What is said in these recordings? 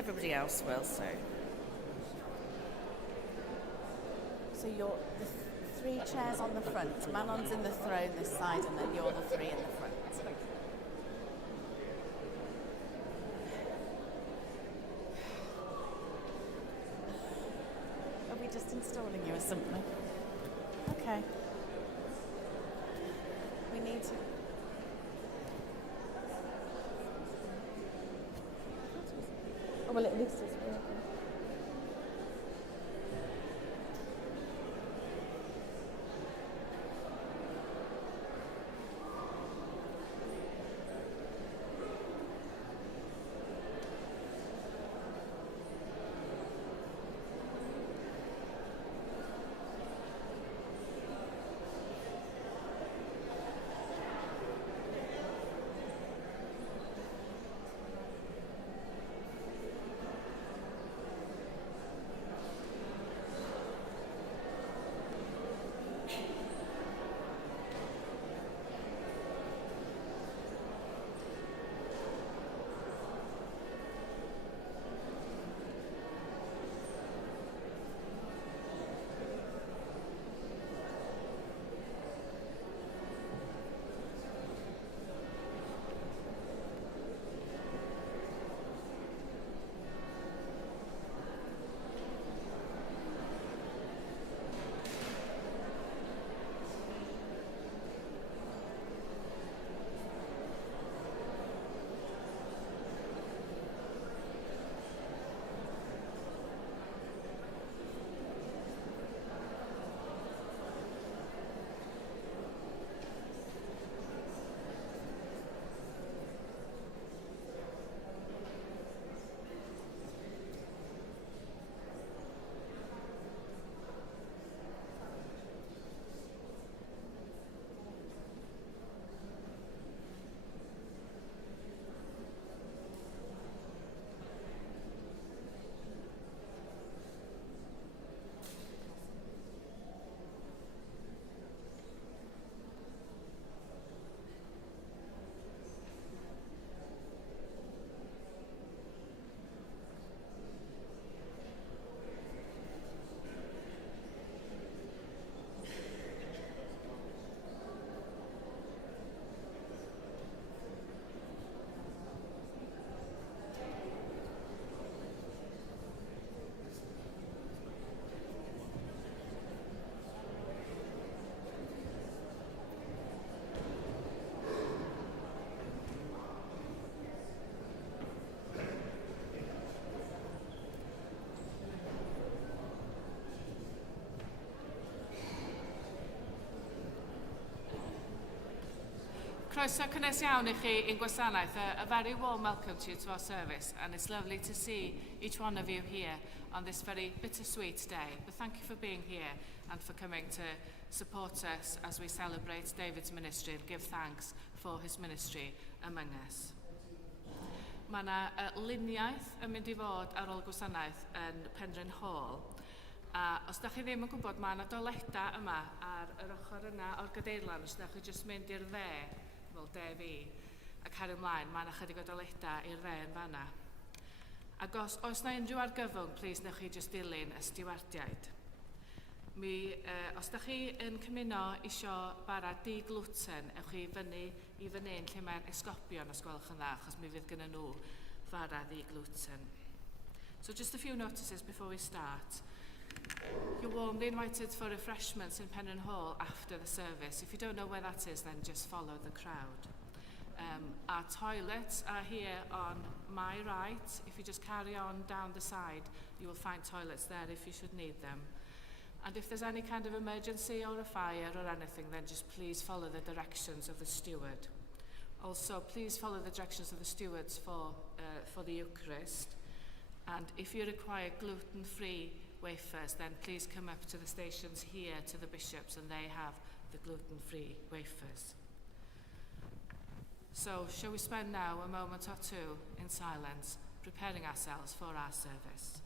everybody else will, so. So you're the three chairs on the front. Manon's in the throne this side, and then you're the three in the front. Are we just installing you or something? Okay. We need to. Oh, well, at least it's working. Croeso cynnes iawn I chi i'n gwasanaeth. A very warm welcome to you to our service, and it's lovely to see each one of you here on this very bittersweet day. But thank you for being here and for coming to support us as we celebrate David's ministry and give thanks for his ministry among us. Mae yna luniaeth yn mynd I fod ar ôl gwasanaeth yn Penrhyn Hall. A os da chi ddim yn gwybod, mae yna doledau yma ar yr ochr yna o'r gadeirlan. Os da chi jyst mynd i'r dde, fel de fi, ac cario ymlaen, mae yna chydig o doledau i'r dde yn fanna. Ac os yna unrhyw argyfwng, plis newch chi jyst dilyn y stiwardiaid. Os da chi yn cymuno isio bara di-gluten, ewch chi fyny I fan hyn lle mae'r esgobion os gwelwch yn dda, achos mi fydd gyda nhw fara di-gluten. So just a few notices before we start. You're warmly invited for refreshments in Penrhyn Hall after the service. If you don't know where that is, then just follow the crowd. Our toilets are here on my right. If you just carry on down the side, you will find toilets there if you should need them. And if there's any kind of emergency or a fire or anything, then just please follow the directions of the steward. Also, please follow the directions of the stewards for the Eucharist. And if you require gluten-free wafers, then please come up to the stations here to the bishops, and they have the gluten-free wafers. So, shall we spend now a moment or two in silence, preparing ourselves for our service?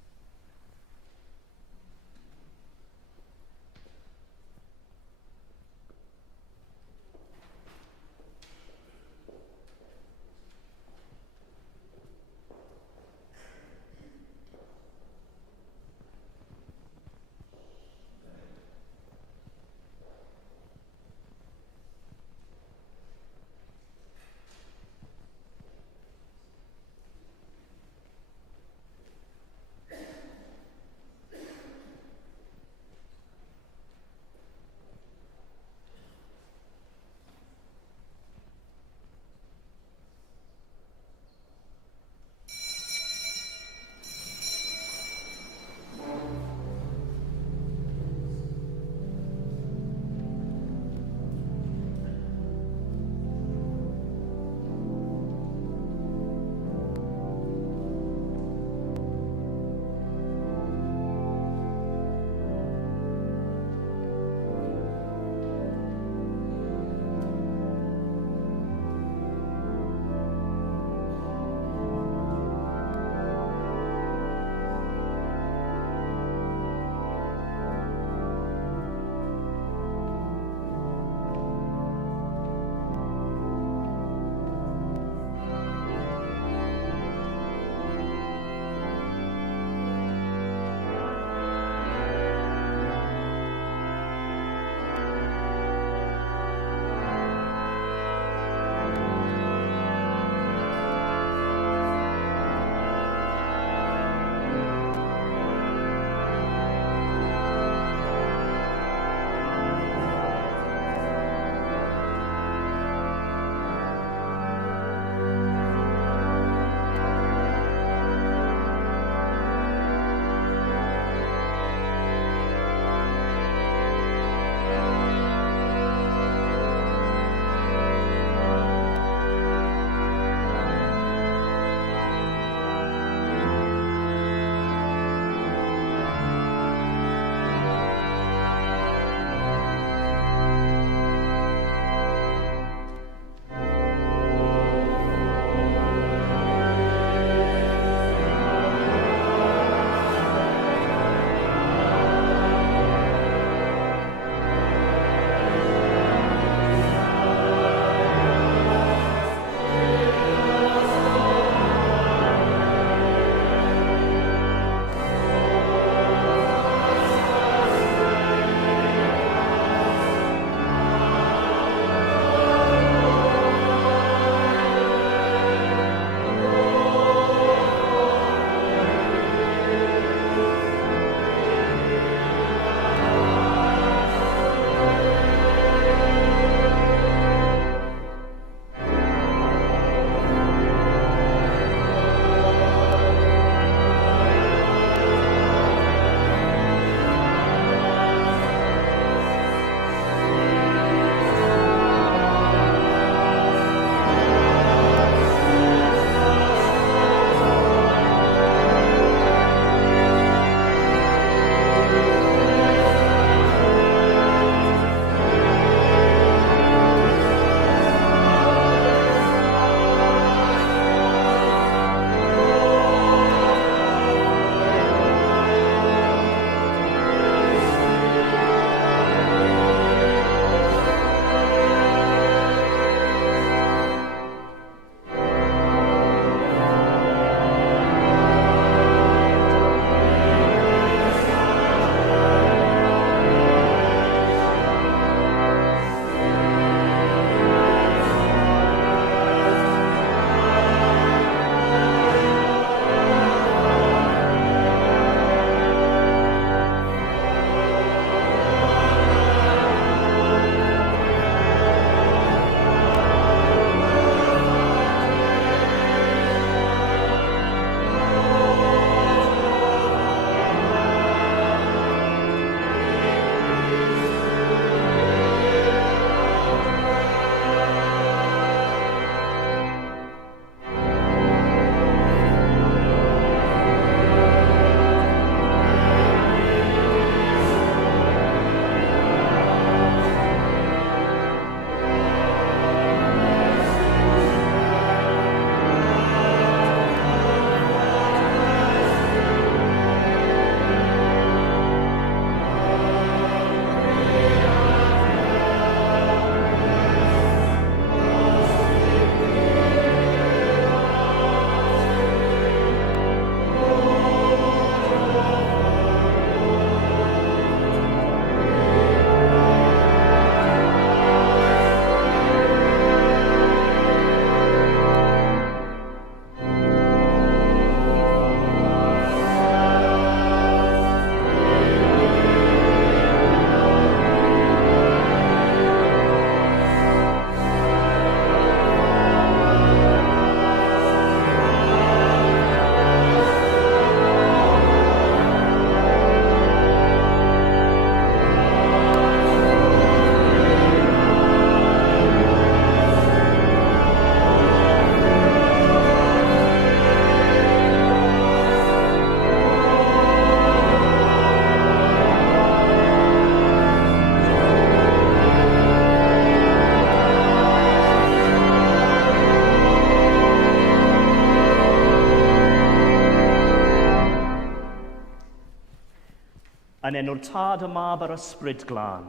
Yn enw'r tad y mab a'r ysbryd glân.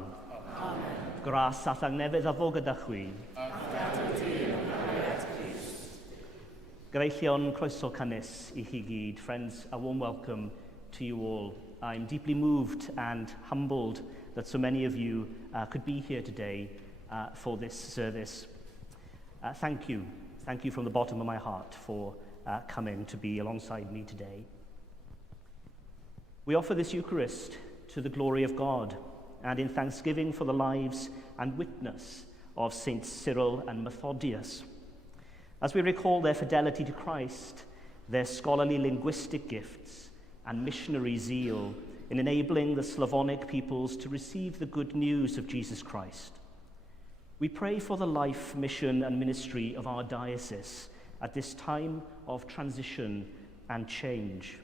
Amen. Gras a thangnefydd a fo gyda chwi. Gyfeillion croeso cynnes I chi gyd. Friends, a warm welcome to you all. I'm deeply moved and humbled that so many of you could be here today for this service. Thank you. Thank you from the bottom of my heart for coming to be alongside me today. We offer this Eucharist to the glory of God and in thanksgiving for the lives and witness of Saints Cyril and Methodius. As we recall their fidelity to Christ, their scholarly linguistic gifts and missionary zeal in enabling the Slavonic peoples to receive the good news of Jesus Christ. We pray for the life, mission and ministry of our diocese at this time of transition and change,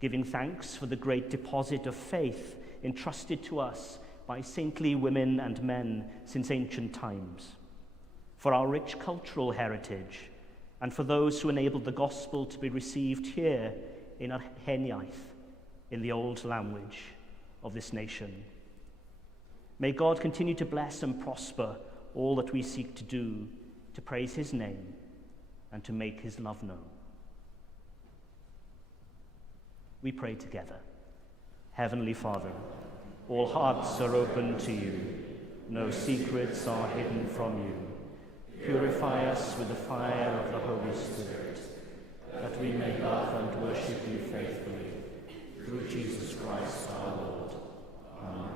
giving thanks for the great deposit of faith entrusted to us by saintly women and men since ancient times, for our rich cultural heritage, and for those who enabled the gospel to be received here in our heniaith, in the old language of this nation. May God continue to bless and prosper all that we seek to do to praise his name and to make his love known. We pray together. Heavenly Father, all hearts are open to you. No secrets are hidden from you. Purify us with the fire of the Holy Spirit, that we may love and worship you faithfully. Through Jesus Christ our Lord. Amen.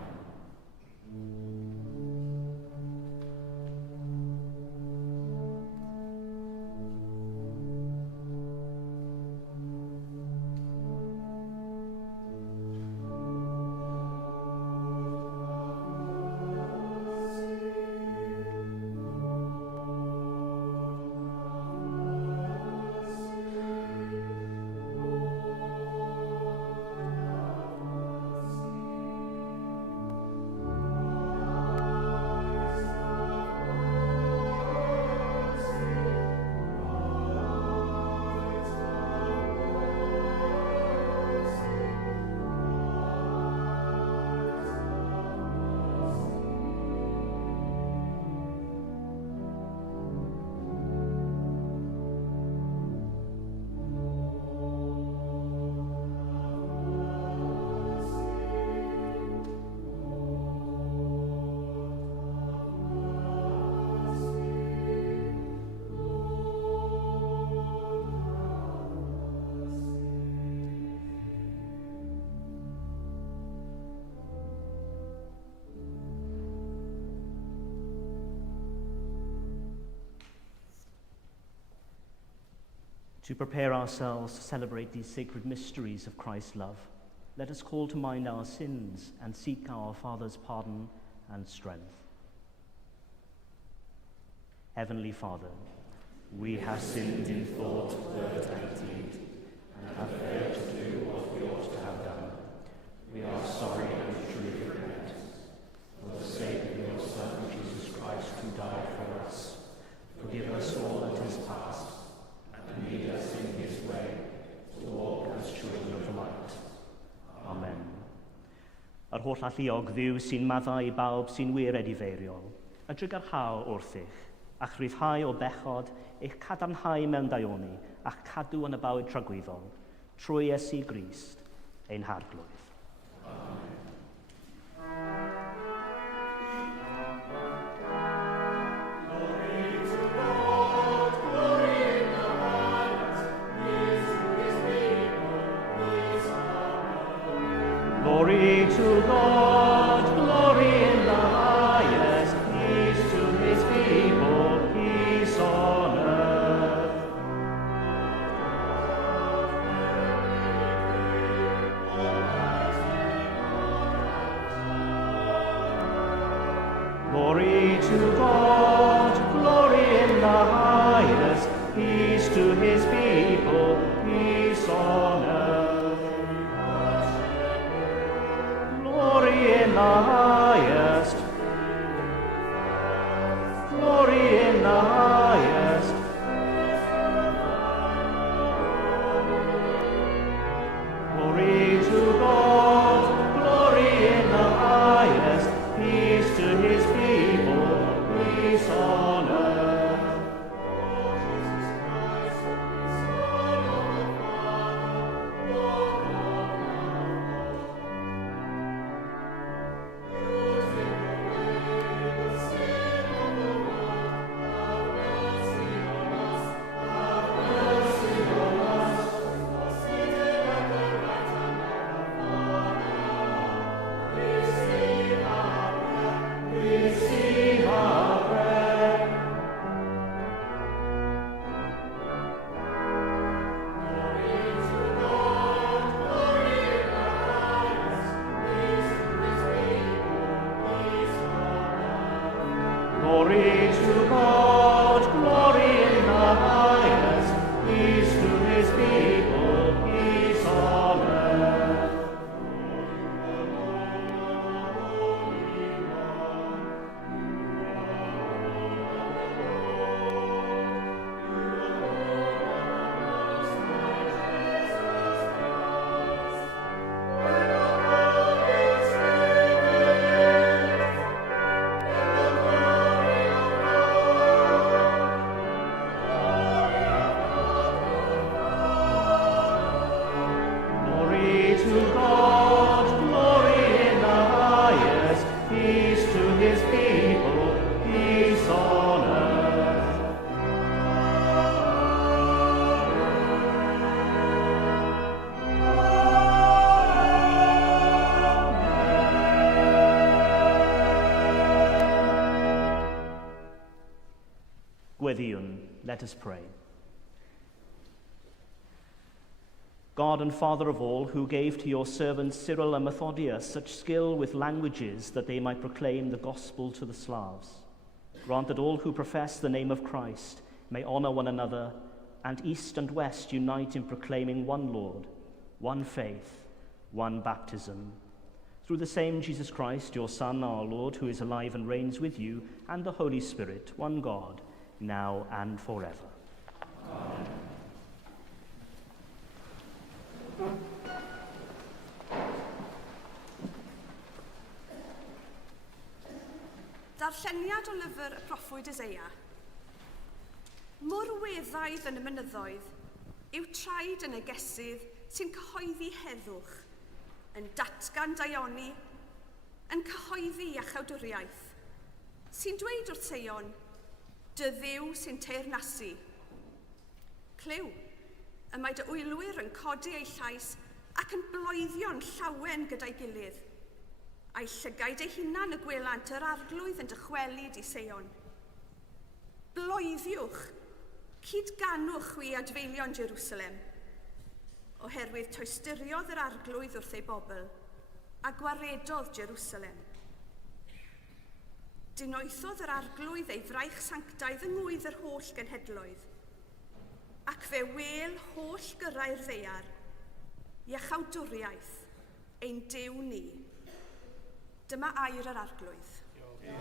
To prepare ourselves to celebrate these sacred mysteries of Christ's love, let us call to mind our sins and seek our Father's pardon and strength. Heavenly Father, we have sinned in thought, word, and deed, and have failed to do what we ought to have done. We are sorry and truly repent. For the sake of your Son, Jesus Christ, who died for us, forgive us all that is past, and lead us in his way to walk as children of light. Amen. Yr holl alluog ddiw sy'n maddau bawb sy'n wiredifeiriol, a drygarhaw wrth eich, ac rhyddhau o bechod eich cadarnhau mewn daioni ac cadw yn y bywyd tragwyddol, trwy Iesu Grist, ein harglwydd. Amen. Glory to God, glory in the highest, peace to his people, peace on earth. Glory to God, glory in the highest, peace to his people, peace on earth. Glory in the highest, glory in the highest, glory to God, glory Glory to God, glory in the highest, peace to his people, peace on earth. Glory to God, glory in the highest, peace to his people, peace on earth. Gweddiwn, let us pray. God and Father of all, who gave to your servants Cyril and Methodius such skill with languages that they might proclaim the gospel to the Slavs, grant that all who profess the name of Christ may honor one another, and east and west unite in proclaiming one Lord, one faith, one baptism. Through the same Jesus Christ, your Son, our Lord, who is alive and reigns with you, and the Holy Spirit, one God, now and forever. Amen. Darlleniad o lyfr y proffwyd Eseia. Mor weddaidd yn y mynyddoedd yw traed yn y gesydd sy'n cyhoeddi heddwch, yn datgan daioni, yn cyhoeddi iachawdwriaeth, sy'n dweud wrth Seion, dy dduw sy'n teyrnasu. Clyw, y mae dy wylwyr yn codi eu llais ac yn bloeddion llawen gyda'i gilydd. A'i llygaid eu hunan y gwelant yr arglwydd yn dychwelyd i Seion. Bloeddiwch, cydganwch wy adfeilion Jerusalem, oherwydd toestiriodd yr arglwydd wrth ei bobl, a gwaredodd Jerusalem. Dinoethodd yr arglwydd ei fraich sanctaidd yng ngwydd yr holl genhedloedd, ac fe wel holl gyrrau'r ddeiar, iachawdwriaeth, ein Duw ni. Dyma air yr arglwydd. Glory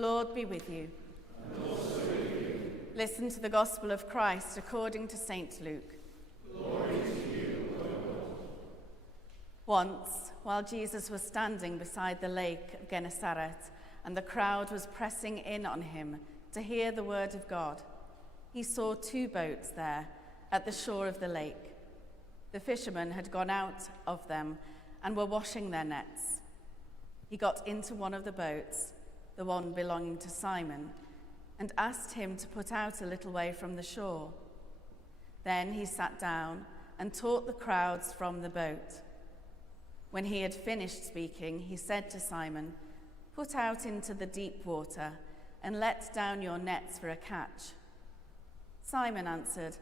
Lord be with you. And also with you. Listen to the Gospel of Christ according to St. Luke. Glory to you, O Lord. Once, while Jesus was standing beside the lake of Gennesaret, and the crowd was pressing in on him to hear the word of God, he saw 2 boats there at the shore of the lake. The fishermen had gone out of them and were washing their nets. He got into one of the boats, the one belonging to Simon, and asked him to put out a little way from the shore. Then he sat down and taught the crowds from the boat. When he had finished speaking, he said to Simon, "Put out into the deep water and let down your nets for a catch." Simon answered,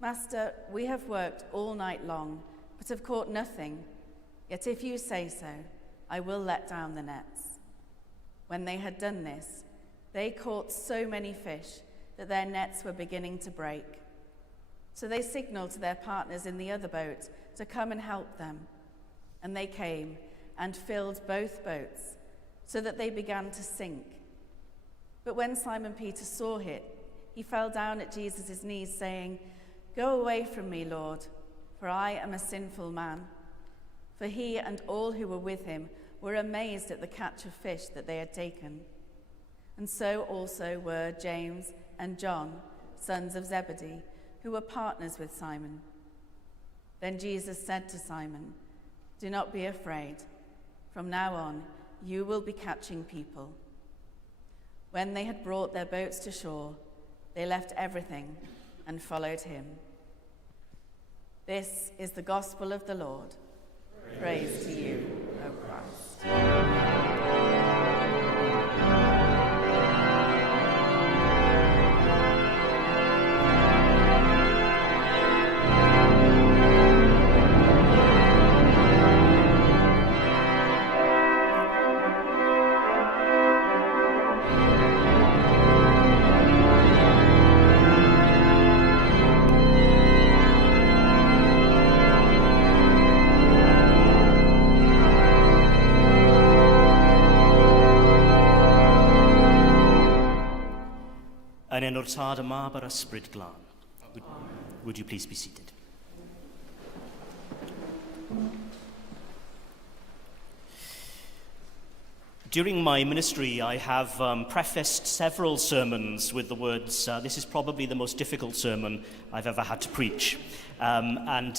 "Master, we have worked all night long, but have caught nothing. Yet if you say so, I will let down the nets." When they had done this, they caught so many fish that their nets were beginning to break. So they signaled to their partners in the other boat to come and help them. And they came and filled both boats, so that they began to sink. But when Simon Peter saw it, he fell down at Jesus' knees, saying, "Go away from me, Lord, for I am a sinful man." For he and all who were with him were amazed at the catch of fish that they had taken. And so also were James and John, sons of Zebedee, who were partners with Simon. Then Jesus said to Simon, "Do not be afraid. From now on, you will be catching people." When they had brought their boats to shore, they left everything and followed him. This is the gospel of the Lord. Praise to you, O Christ. Yn enw'r tad y mab a'r ysbryd glân. Would you please be seated? During my ministry, I have prefaced several sermons with the words, "This is probably the most difficult sermon I've ever had to preach." And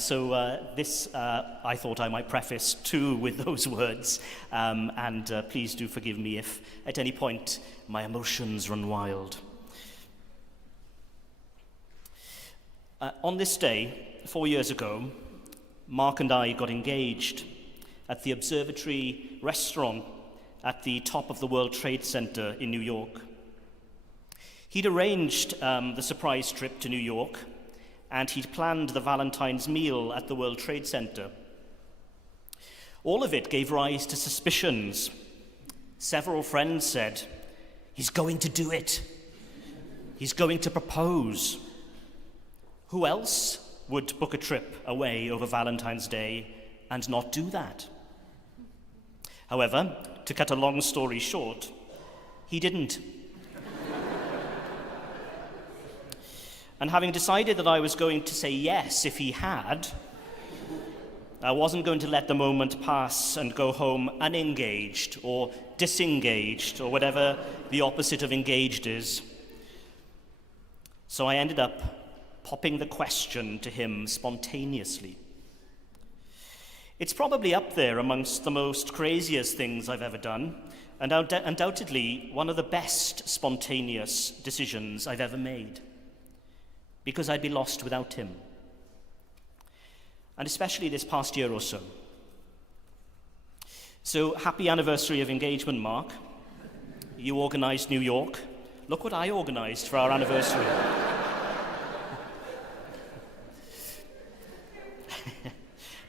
so this I thought I might preface too with those words. Please do forgive me if at any point my emotions run wild. On this day, 4 years ago, Mark and I got engaged at the Observatory restaurant at the top of the World Trade Center in New York. He'd arranged the surprise trip to New York, and he'd planned the Valentine's meal at the World Trade Center. All of it gave rise to suspicions. Several friends said, "He's going to do it. He's going to propose." Who else would book a trip away over Valentine's Day and not do that? However, to cut a long story short, he didn't. And having decided that I was going to say yes if he had, I wasn't going to let the moment pass and go home unengaged or disengaged or whatever the opposite of engaged is. So I ended up popping the question to him spontaneously. It's probably up there amongst the most craziest things I've ever done, and undoubtedly one of the best spontaneous decisions I've ever made, because I'd be lost without him. And especially this past year or so. So happy anniversary of engagement, Mark. You organised New York. Look what I organised for our anniversary.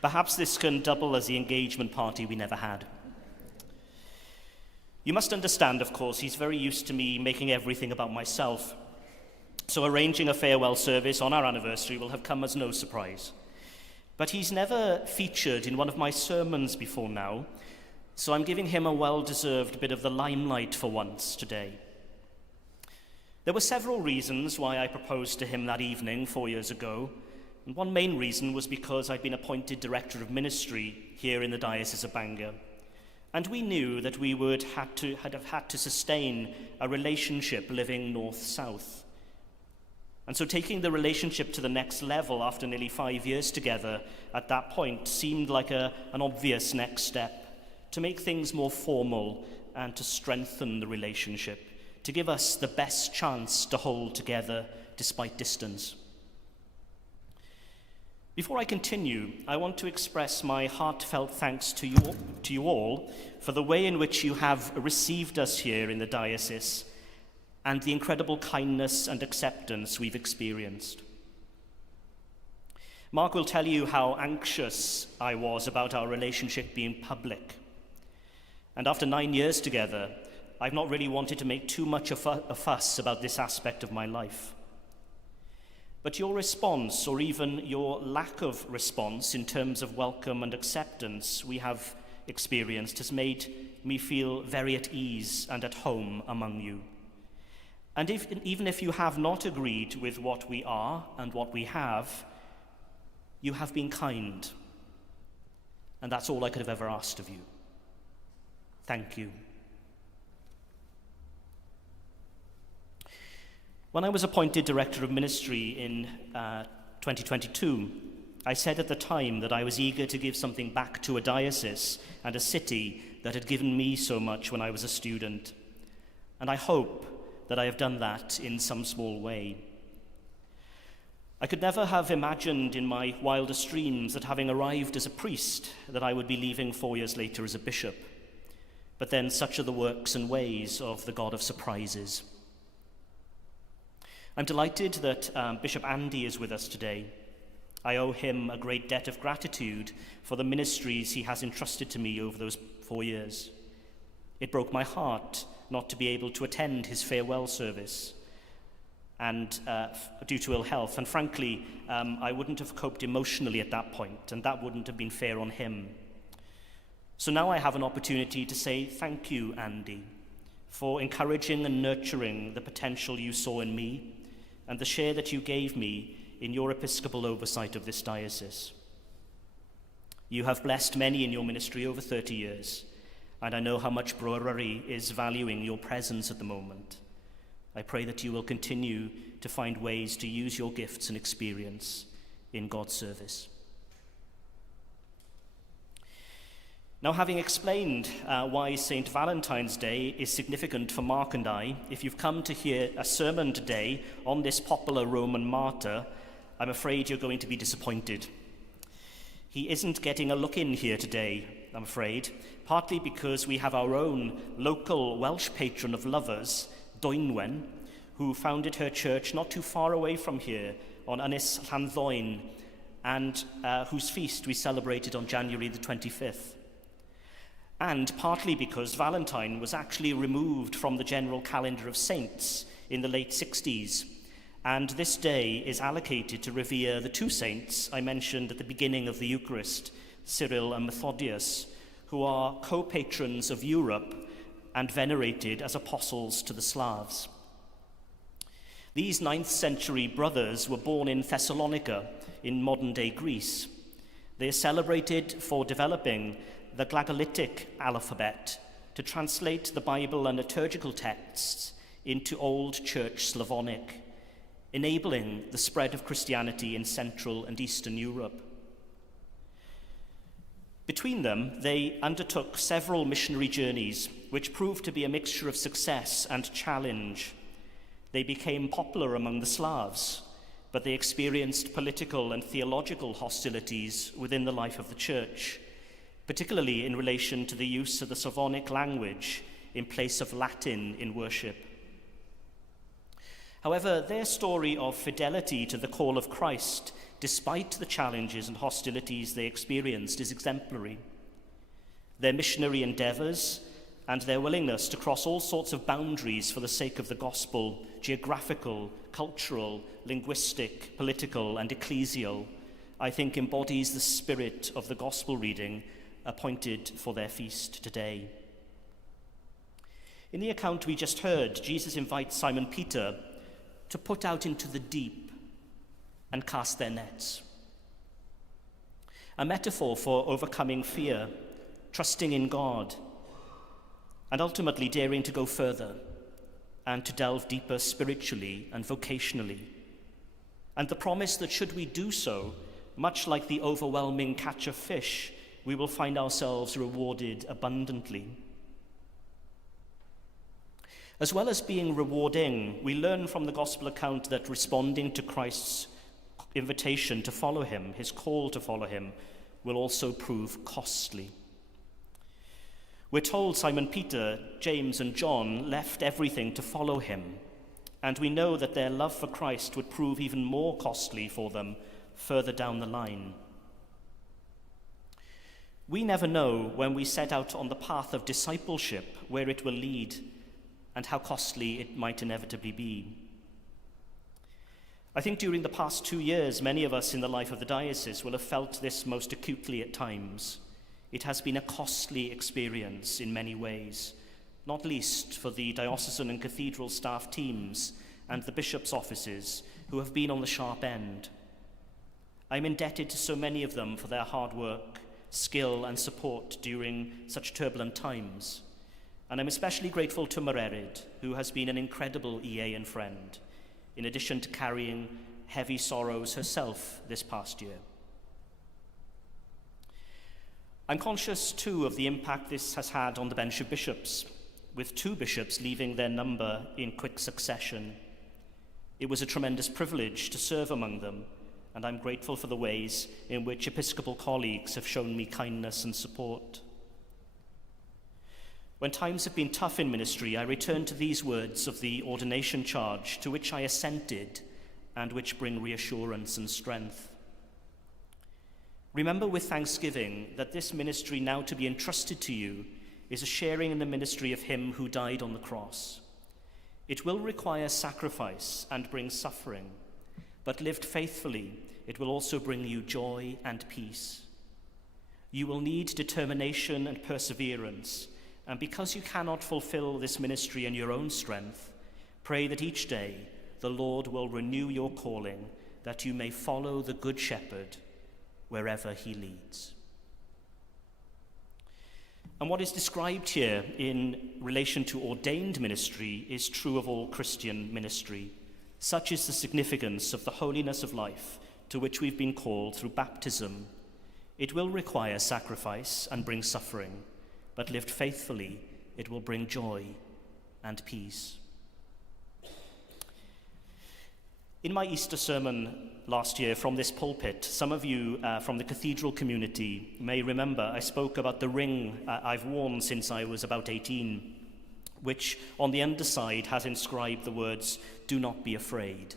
Perhaps this can double as the engagement party we never had. You must understand, of course, he's very used to me making everything about myself. So arranging a farewell service on our anniversary will have come as no surprise. But he's never featured in one of my sermons before now, So I'm giving him a well-deserved bit of the limelight for once today. There were several reasons why I proposed to him that evening 4 years ago, and one main reason was because I'd been appointed Director of Ministry here in the Diocese of Bangor, and we knew that we would have had to sustain a relationship living north-south. And so taking the relationship to the next level after nearly 5 years together at that point seemed like an obvious next step, to make things more formal and to strengthen the relationship, to give us the best chance to hold together despite distance. Before I continue, I want to express my heartfelt thanks to you all for the way in which you have received us here in the diocese and the incredible kindness and acceptance we've experienced. Mark will tell you how anxious I was about our relationship being public. And after 9 years together, I've not really wanted to make too much of a fuss about this aspect of my life. But your response, or even your lack of response in terms of welcome and acceptance we have experienced, has made me feel very at ease and at home among you. And even if you have not agreed with what we are and what we have, you have been kind. And that's all I could have ever asked of you. Thank you. When I was appointed Director of Ministry in 2022, I said at the time that I was eager to give something back to a diocese and a city that had given me so much when I was a student. And I hope that I have done that in some small way. I could never have imagined in my wildest dreams that having arrived as a priest, that I would be leaving 4 years later as a bishop. But then such are the works and ways of the God of surprises. I'm delighted that Bishop Andy is with us today. I owe him a great debt of gratitude for the ministries he has entrusted to me over those 4 years. It broke my heart not to be able to attend his farewell service and due to ill health. And frankly, I wouldn't have coped emotionally at that point, and that wouldn't have been fair on him. So now I have an opportunity to say thank you, Andy, for encouraging and nurturing the potential you saw in me and the share that you gave me in your episcopal oversight of this diocese. You have blessed many in your ministry over 30 years, and I know how much Brewery is valuing your presence at the moment. I pray that you will continue to find ways to use your gifts and experience in God's service. Now, having explained why St. Valentine's Day is significant for Mark and I, if you've come to hear a sermon today on this popular Roman martyr, I'm afraid you're going to be disappointed. He isn't getting a look in here today, I'm afraid, partly because we have our own local Welsh patron of lovers, Dwynwen, who founded her church not too far away from here on Ynys Llanddwyn, and whose feast we celebrated on January the 25th. And partly because Valentine was actually removed from the general calendar of saints in the late 60s, and this day is allocated to revere the two saints I mentioned at the beginning of the Eucharist, Cyril and Methodius, who are co-patrons of Europe and venerated as apostles to the Slavs. These 9th century brothers were born in Thessalonica in modern-day Greece. They are celebrated for developing the Glagolitic alphabet to translate the Bible and liturgical texts into Old Church Slavonic, enabling the spread of Christianity in Central and Eastern Europe. Between them, they undertook several missionary journeys, which proved to be a mixture of success and challenge. They became popular among the Slavs, but they experienced political and theological hostilities within the life of the Church, particularly in relation to the use of the Slavonic language in place of Latin in worship. However, their story of fidelity to the call of Christ, despite the challenges and hostilities they experienced, is exemplary. Their missionary endeavors and their willingness to cross all sorts of boundaries for the sake of the gospel, geographical, cultural, linguistic, political, and ecclesial, I think embodies the spirit of the gospel reading appointed for their feast today. In the account we just heard, Jesus invites Simon Peter to put out into the deep and cast their nets. A metaphor for overcoming fear, trusting in God, and ultimately daring to go further and to delve deeper spiritually and vocationally. And the promise that should we do so, much like the overwhelming catch of fish, we will find ourselves rewarded abundantly. As well as being rewarding, we learn from the gospel account that responding to Christ's invitation to follow him, his call to follow him, will also prove costly. We're told Simon Peter, James, and John left everything to follow him, and we know that their love for Christ would prove even more costly for them further down the line. We never know when we set out on the path of discipleship where it will lead and how costly it might inevitably be. I think during the past 2 years, many of us in the life of the diocese will have felt this most acutely at times. It has been a costly experience in many ways, not least for the diocesan and cathedral staff teams and the bishop's offices who have been on the sharp end. I'm indebted to so many of them for their hard work, skill and support during such turbulent times. And I'm especially grateful to Mererid, who has been an incredible EA and friend, in addition to carrying heavy sorrows herself this past year. I'm conscious, too, of the impact this has had on the bench of bishops, with 2 bishops leaving their number in quick succession. It was a tremendous privilege to serve among them, and I'm grateful for the ways in which episcopal colleagues have shown me kindness and support. When times have been tough in ministry, I return to these words of the ordination charge to which I assented and which bring reassurance and strength. Remember with thanksgiving that this ministry now to be entrusted to you is a sharing in the ministry of him who died on the cross. It will require sacrifice and bring suffering, but lived faithfully, it will also bring you joy and peace. You will need determination and perseverance, and because you cannot fulfill this ministry in your own strength, pray that each day the Lord will renew your calling, that you may follow the Good Shepherd wherever he leads. And what is described here in relation to ordained ministry is true of all Christian ministry. Such is the significance of the holiness of life to which we've been called through baptism. It will require sacrifice and bring suffering, but lived faithfully, it will bring joy and peace. In my Easter sermon last year from this pulpit, some of you from the cathedral community may remember I spoke about the ring I've worn since I was about 18, which on the underside has inscribed the words, "Do not be afraid,"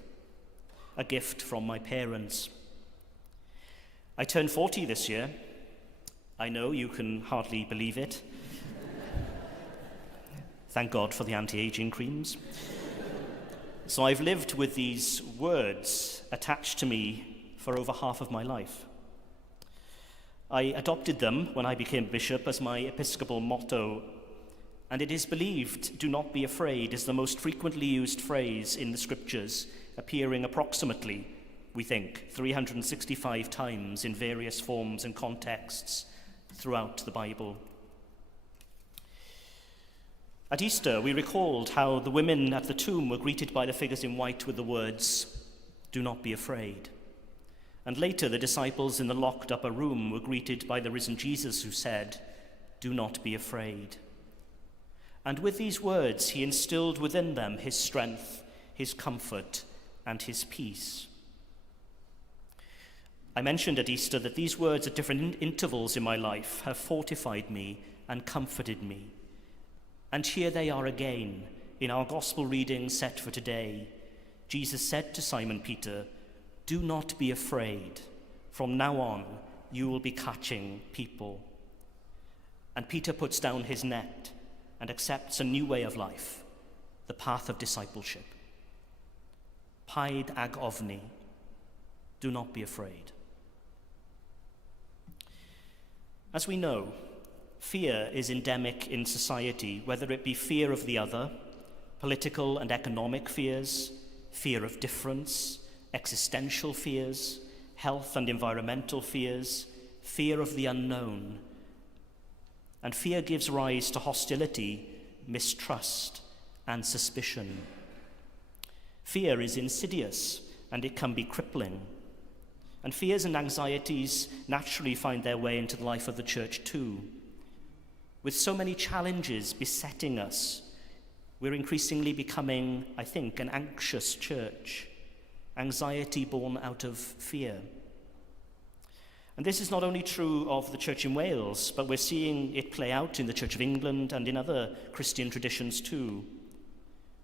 a gift from my parents. I turned 40 this year. I know you can hardly believe it. Thank God for the anti-aging creams. So I've lived with these words attached to me for over half of my life. I adopted them when I became bishop as my episcopal motto, and it is believed, "Do not be afraid," is the most frequently used phrase in the scriptures, appearing approximately, we think, 365 times in various forms and contexts throughout the Bible. At Easter, we recalled how the women at the tomb were greeted by the figures in white with the words, "Do not be afraid." And later, the disciples in the locked upper room were greeted by the risen Jesus who said, "Do not be afraid." And with these words, he instilled within them his strength, his comfort, and his peace. I mentioned at Easter that these words at different intervals in my life have fortified me and comforted me. And here they are again in our gospel reading set for today. Jesus said to Simon Peter, "Do not be afraid. From now on, you will be catching people." And Peter puts down his net and accepts a new way of life, the path of discipleship. Paid ag ofni. Do not be afraid. As we know, fear is endemic in society, whether it be fear of the other, political and economic fears, fear of difference, existential fears, health and environmental fears, fear of the unknown. And fear gives rise to hostility, mistrust, and suspicion. Fear is insidious, and it can be crippling. And fears and anxieties naturally find their way into the life of the church too. With so many challenges besetting us, we're increasingly becoming, I think, an anxious church, anxiety born out of fear. And this is not only true of the Church in Wales, but we're seeing it play out in the Church of England and in other Christian traditions too.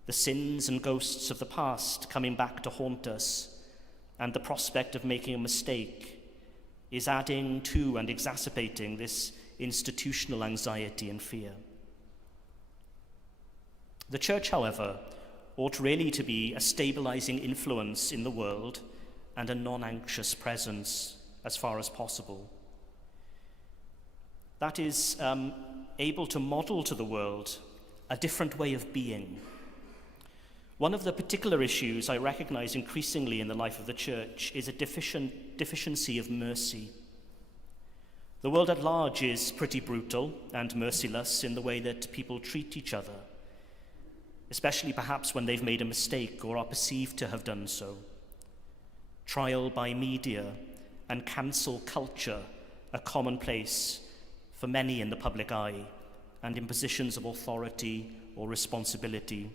The sins and ghosts of the past coming back to haunt us, and the prospect of making a mistake is adding to and exacerbating this institutional anxiety and fear. The church, however, ought really to be a stabilizing influence in the world and a non-anxious presence as far as possible. That is, able to model to the world a different way of being. One of the particular issues I recognize increasingly in the life of the church is a deficiency of mercy. The world at large is pretty brutal and merciless in the way that people treat each other, especially perhaps when they've made a mistake or are perceived to have done so. Trial by media and cancel culture are commonplace for many in the public eye and in positions of authority or responsibility.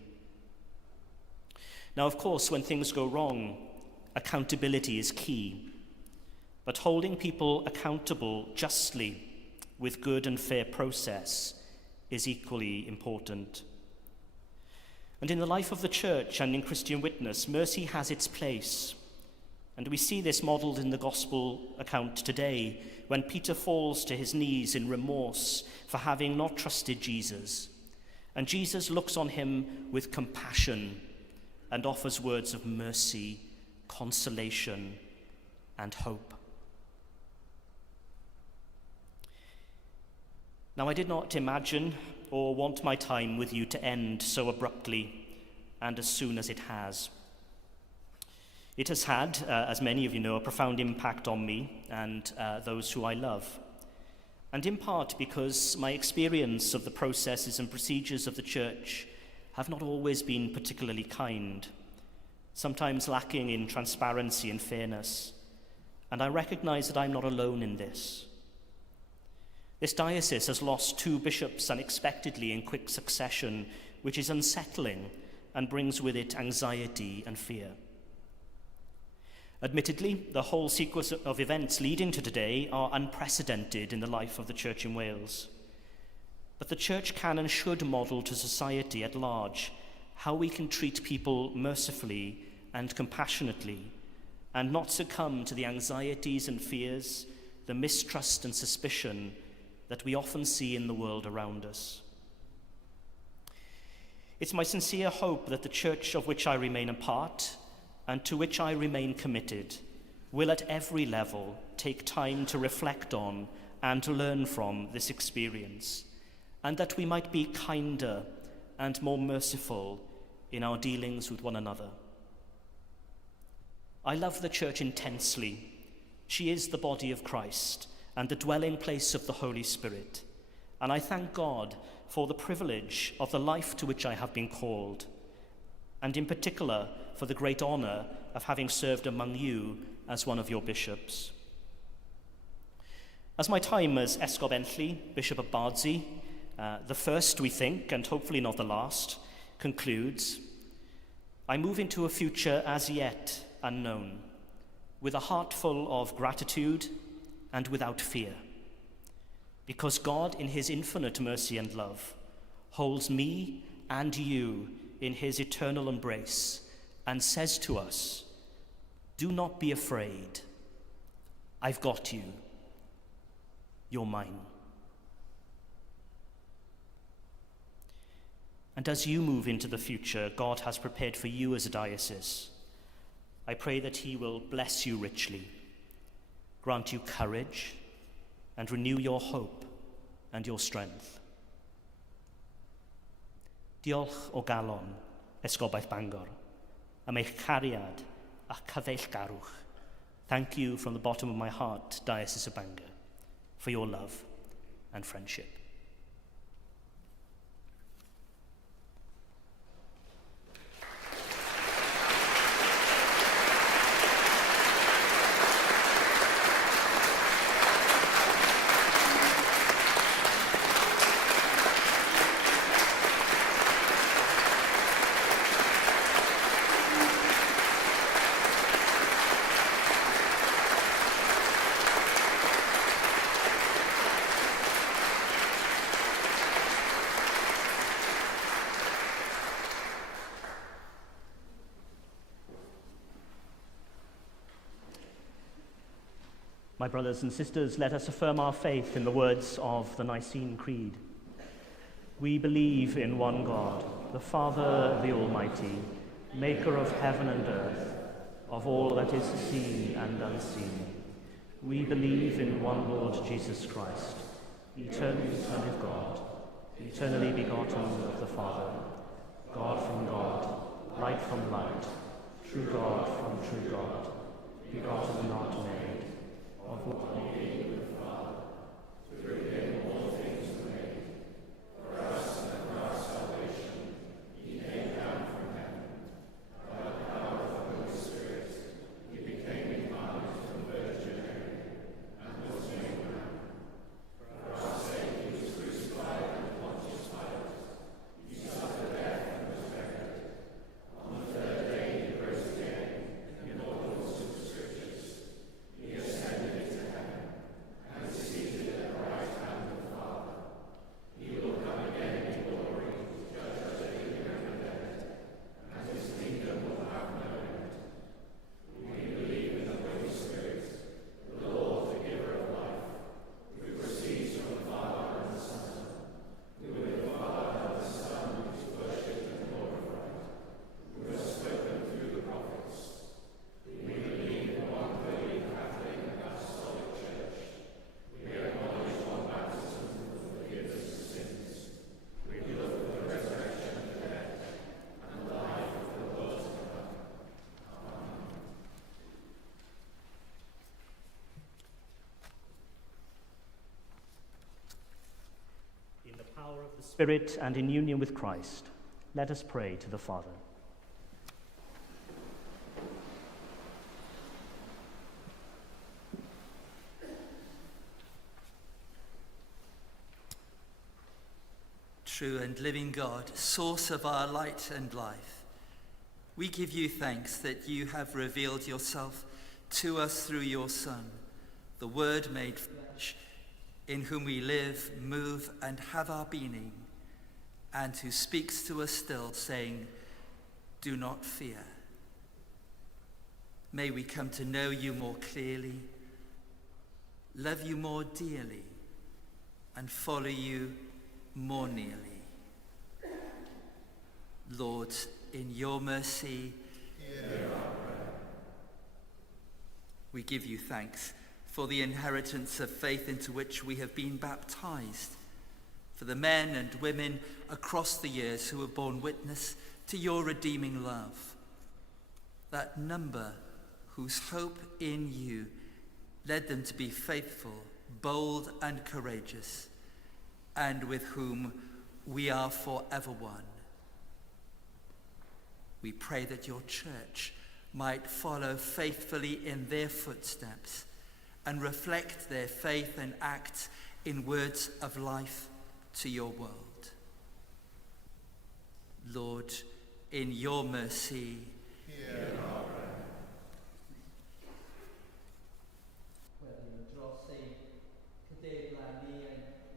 Now, of course, when things go wrong, accountability is key. But holding people accountable justly with good and fair process is equally important. And in the life of the church and in Christian witness, mercy has its place. And we see this modeled in the gospel account today when Peter falls to his knees in remorse for having not trusted Jesus. And Jesus looks on him with compassion and offers words of mercy, consolation, and hope. Now, I did not imagine or want my time with you to end so abruptly and as soon as it has. It has had, as many of you know, a profound impact on me and those who I love. And in part because my experience of the processes and procedures of the church have not always been particularly kind, sometimes lacking in transparency and fairness. And I recognize that I'm not alone in this. This diocese has lost 2 bishops unexpectedly in quick succession, which is unsettling and brings with it anxiety and fear. Admittedly, the whole sequence of events leading to today are unprecedented in the life of the Church in Wales. But the Church can and should model to society at large how we can treat people mercifully and compassionately and not succumb to the anxieties and fears, the mistrust and suspicion that we often see in the world around us. It's my sincere hope that the church of which I remain a part and to which I remain committed will at every level take time to reflect on and to learn from this experience, and that we might be kinder and more merciful in our dealings with one another. I love the church intensely. She is the body of Christ and the dwelling place of the Holy Spirit. And I thank God for the privilege of the life to which I have been called, and in particular for the great honor of having served among you as one of your bishops. As my time as Esgob Enlli, Bishop of Bardsey, the first, we think, and hopefully not the last, concludes, I move into a future as yet unknown, with a heart full of gratitude and without fear, because God, in his infinite mercy and love, holds me and you in his eternal embrace and says to us, do not be afraid. I've got you. You're mine. And as you move into the future God has prepared for you as a diocese, I pray that he will bless you richly, grant you courage, and renew your hope and your strength. Diolch o galon, Esgobaeth Bangor, am eich cariad a cyfeillgarwch. Thank you from the bottom of my heart, Diocese of Bangor, for your love and friendship. My brothers and sisters, let us affirm our faith in the words of the Nicene Creed. We believe in one God, the Father, the Almighty, maker of heaven and earth, of all that is seen and unseen. We believe in one Lord Jesus Christ, eternal Son of God, eternally begotten of the Father, God from God, light from light, true God from true God, begotten not made, of one being with the Father, through him all things were made. For us and for our salvation, he came down from heaven. By the power of the Holy Spirit, he became incarnate from Virgin Mary, and was made man. For our sake he was crucified under Pontius Pilate. He suffered death and was buried. On the third day he rose again, in accordance with the Scriptures. He ascended into heaven, and is seated at the right hand of the Father. He will come again in glory to judge the living and the dead, and his kingdom will have no end. We believe in the Holy Spirit, the Lord, the giver of life, who proceeds from the Father and the Son, who with the Father and the Son is worshipped and glorified, who has spoken through the prophets. We believe in one holy Catholic and Apostolic Church. We acknowledge one baptism for the forgiveness of sins. We look for the resurrection of the dead and the life of the world to come. Amen. In the power of the Spirit and in union with Christ, let us pray to the Father. True and living God, source of our light and life, we give you thanks that you have revealed yourself to us through your Son, the Word made flesh, in whom we live, move, and have our being, and who speaks to us still, saying, "Do not fear." May we come to know you more clearly, love you more dearly, and follow you more nearly. Lord, in your mercy, hear our prayer. We give you thanks for the inheritance of faith into which we have been baptized, for the men and women across the years who have borne witness to your redeeming love, that number whose hope in you led them to be faithful, bold, and courageous, and with whom we are forever one. We pray that your church might follow faithfully in their footsteps and reflect their faith and act in words of life to your world. Lord, in your mercy, hear our prayer.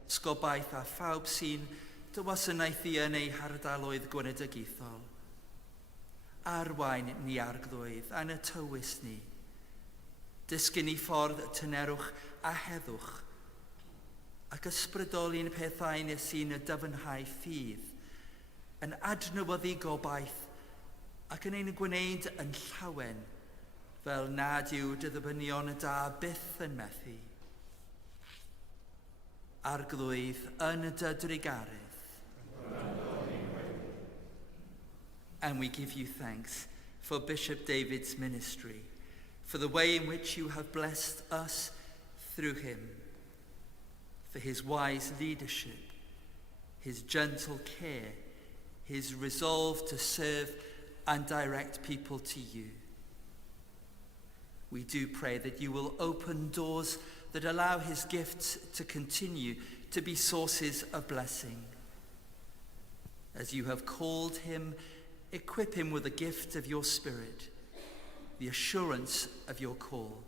Sgobaith a phawb sy'n dywasanaethu yn ei hardaloedd gwenedegyddol. Arwain ni arglwydd yn y tywys ni. Dysgu ni ffordd tynerwch a heddwch, ac ysbrydol i'n pethau nes sy'n y dyfynhau ffydd, yn adnewyddu gobaith ac yn ein gwneud yn llawen, fel nad yw dy ddibynion y da byth yn methu. arglwydd yn dy drigaredd. And we give you thanks for Bishop David's ministry, for the way in which you have blessed us through him, for his wise leadership, his gentle care, his resolve to serve and direct people to you. We do pray that you will open doors that allow his gifts to continue to be sources of blessing. As you have called him, equip him with the gift of your Spirit, the assurance of your call,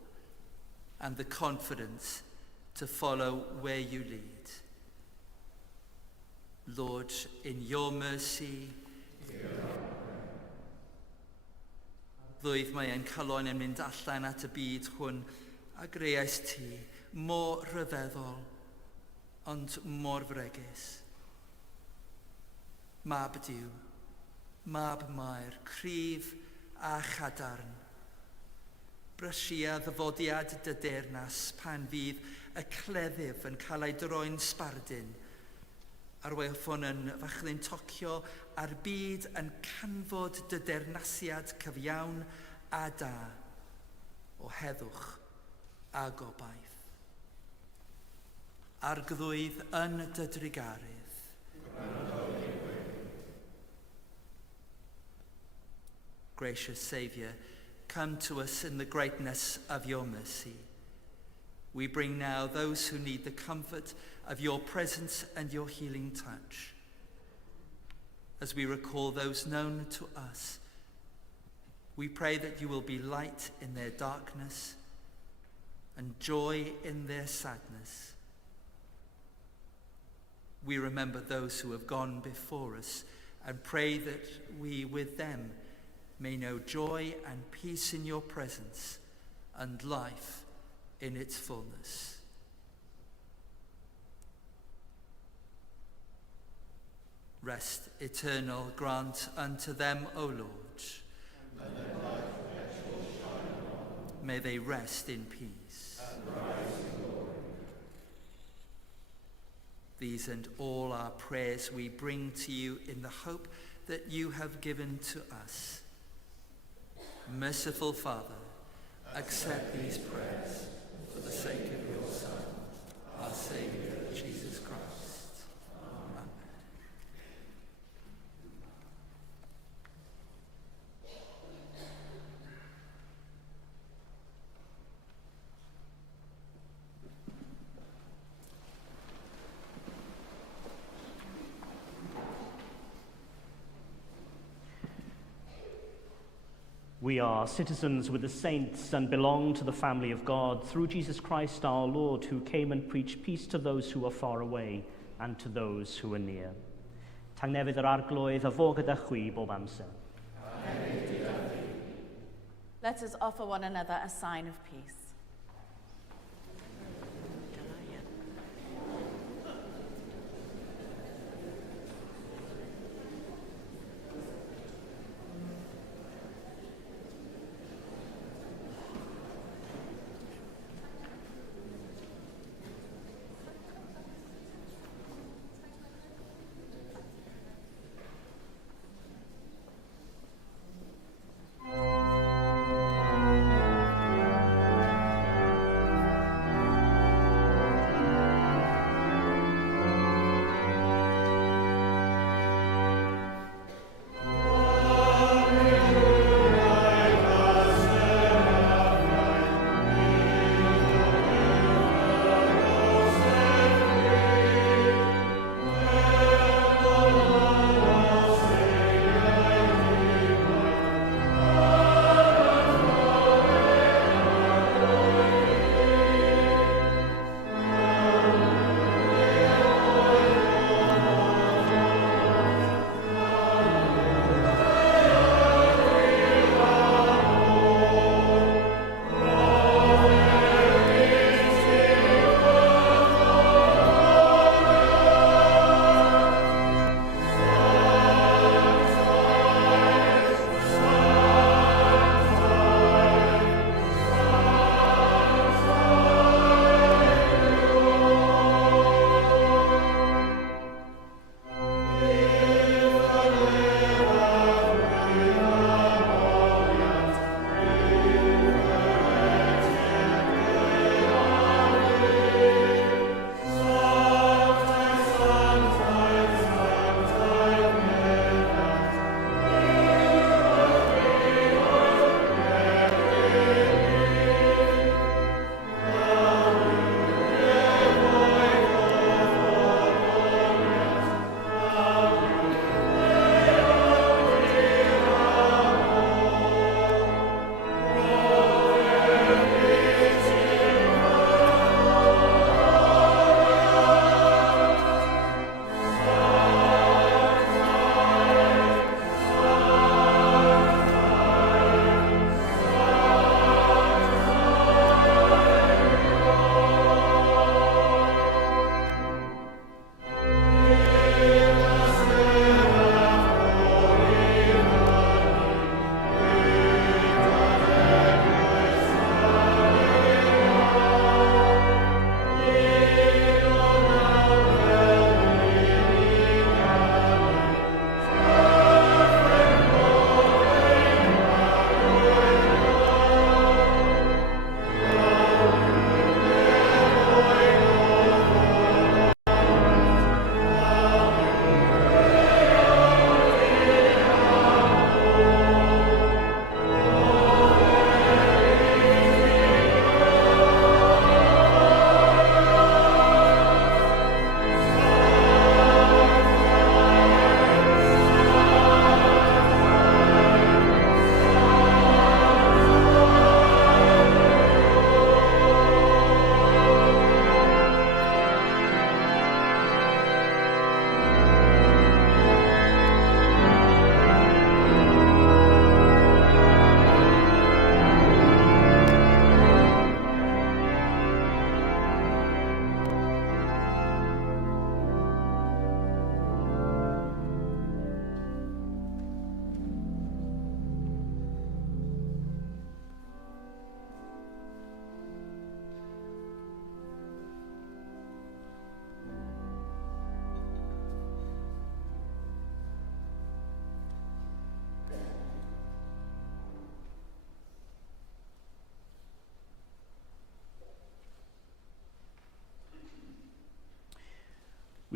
and the confidence to follow where you lead. Lord, in your mercy, ddwydd mae ein calon yn mynd allan at y byd hwn a greais ti mor rhyfeddol, ond mor fregus. Mab Duw, Mab Mair, cryf a chadarn. Brysia ddyfodiad dy deyrnas pan fydd y cleddyf yn cael ei droi'n sbardun, a'r weilffon yn fachlyn tocio a'r byd yn canfod dy deyrnasiad cyfiawn a da o heddwch a gobaith. Arglwydd yn dy drigarydd. Gracious Saviour, come to us in the greatness of your mercy. We bring now those who need the comfort of your presence and your healing touch. As we recall those known to us, we pray that you will be light in their darkness and joy in their sadness. We remember those who have gone before us and pray that we with them may know joy and peace in your presence and life in its fullness. Rest eternal grant unto them, O Lord. And their light perpetual shine on. May they rest in peace. And rise in glory. These and all our prayers we bring to you in the hope that you have given to us. Merciful Father, accept these prayers for the sake of your Son, our Saviour, Jesus Christ. Amen. We are citizens with the saints and belong to the family of God through Jesus Christ our Lord, who came and preached peace to those who are far away and to those who are near. Tangnefydd yr arglwydd a fo gyda chwi bob amser. Let us offer one another a sign of peace.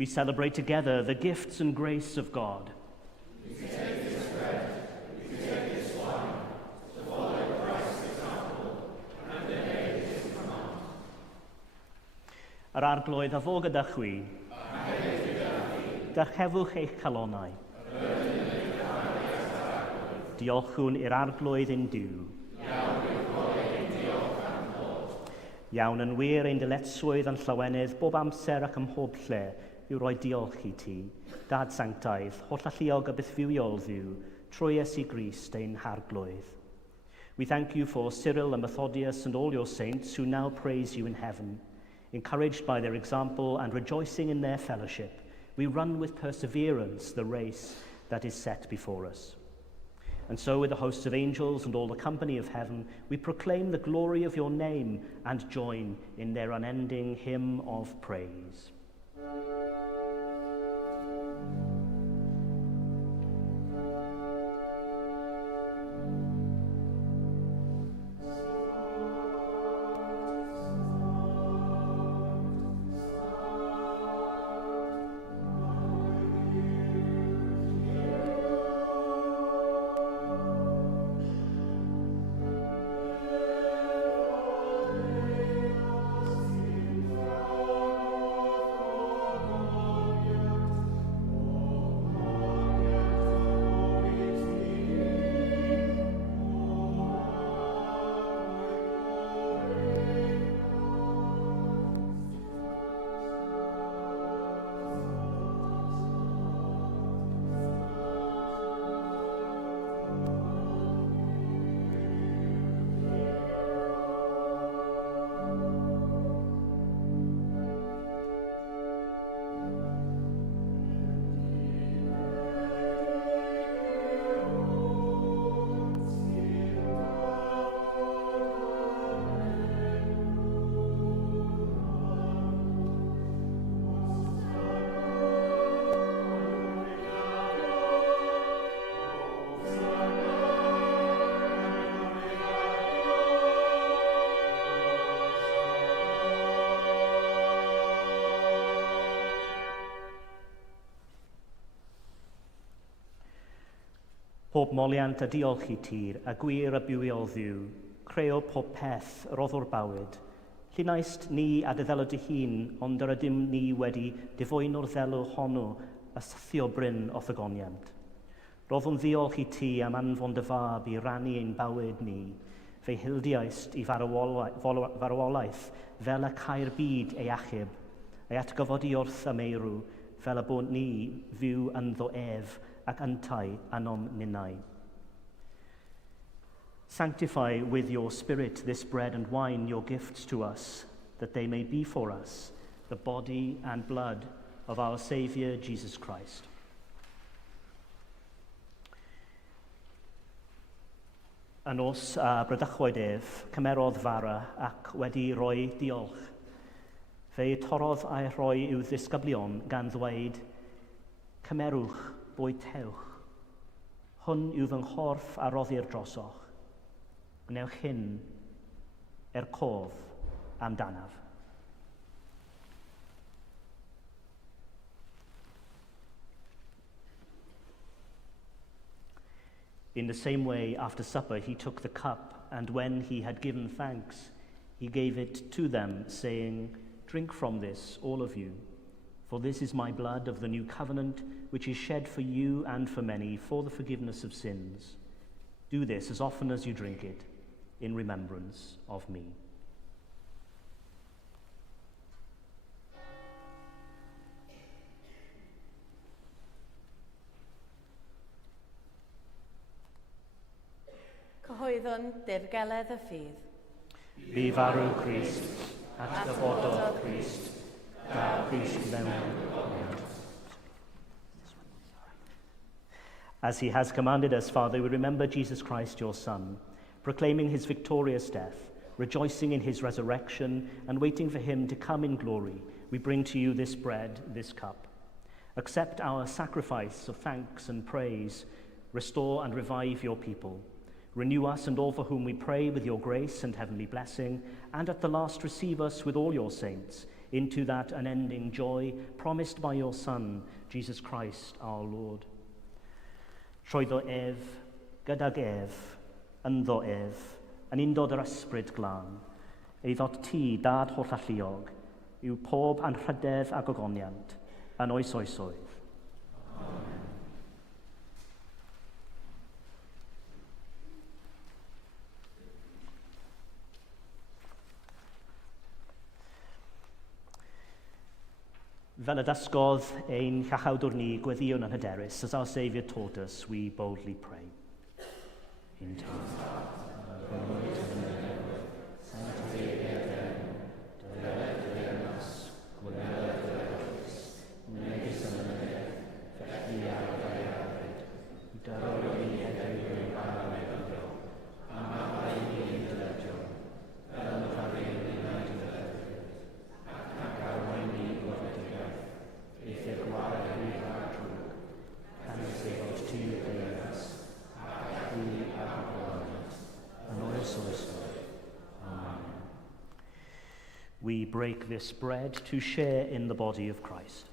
We celebrate together the gifts and grace of God. We take this bread, we take this wine, to follow Christ's example and obey his command. Yr arglwydd a fo gyda chwi. Darchefwch eich calonnau. Diolchwn i'r arglwydd yn diw. Iawn yn wir ein dyletswydd yn llawenydd bob amser ac ym mhob lle yw roi diolch i ti, Dad Sanctaidd, holl alluog a bythfiwiol ddiw, trwy Iesu Grist ein harglwydd. We thank you for Cyril and Methodius and all your saints who now praise you in heaven. Encouraged by their example and rejoicing in their fellowship, we run with perseverance the race that is set before us. And so with the hosts of angels and all the company of heaven, we proclaim the glory of your name and join in their unending hymn of praise. Pob moliant a diolch i tir, a gwir a bywiol ddiw, creo pob peth roddwr bawyd. Llunaist ni a dy dy hun, ond yr ydym ni wedi difwy'n o'r ddelw honno a sythio bryn o thygoniant. Roddwn ddiolch i ti am anfon dy fab i rannu ein bywyd ni, fe'i hildiaist i farwolaeth fel y cair byd ei achub, ei atgyfodi wrth y meirw fel y bod ni fyw ynddo ef ac yntau anom ninnau. Sanctify with your Spirit this bread and wine, your gifts to us, that they may be for us the body and blood of our Saviour Jesus Christ. Yn os brydychwyd ef, cymerodd fara ac wedi rhoi diolch. Fe torodd a'i rhoi i'w ddisgyblion gan ddweud, cymerwch, bwytewch. Hwn yw fy nghorff a roddir drosoch. Gnewch hyn cof amdanaf. In the same way, after supper, he took the cup, and when he had given thanks, he gave it to them, saying, "Drink from this, all of you, for this is my blood of the new covenant, which is shed for you and for many for the forgiveness of sins. Do this as often as you drink it, in remembrance of me." Cyhoeddwn dirgeledd y ffydd. Bu farw Christ, at dyfododd Christ, da Christ mewn. As he has commanded us, Father, we remember Jesus Christ, your Son, proclaiming his victorious death, rejoicing in his resurrection, and waiting for him to come in glory. We bring to you this bread, this cup. Accept our sacrifice of thanks and praise. Restore and revive your people. Renew us and all for whom we pray with your grace and heavenly blessing, and at the last receive us with all your saints into that unending joy promised by your Son, Jesus Christ our Lord. Troeddo ef, gydag ef, ynddo ef, yn undod yr ysbryd glân, eiddo ti, dad holl alluog, yw pob anrhydedd a gogoniant, yn oes oesoedd. Amen. Fel y dysgodd ein llachawdwr ni gweddion yn hyderus, as our Saviour taught us, we boldly pray. In time. We break this bread to share in the body of Christ.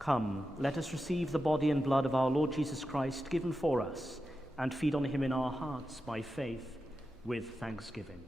Come, let us receive the body and blood of our Lord Jesus Christ, given for us, and feed on him in our hearts by faith with thanksgiving.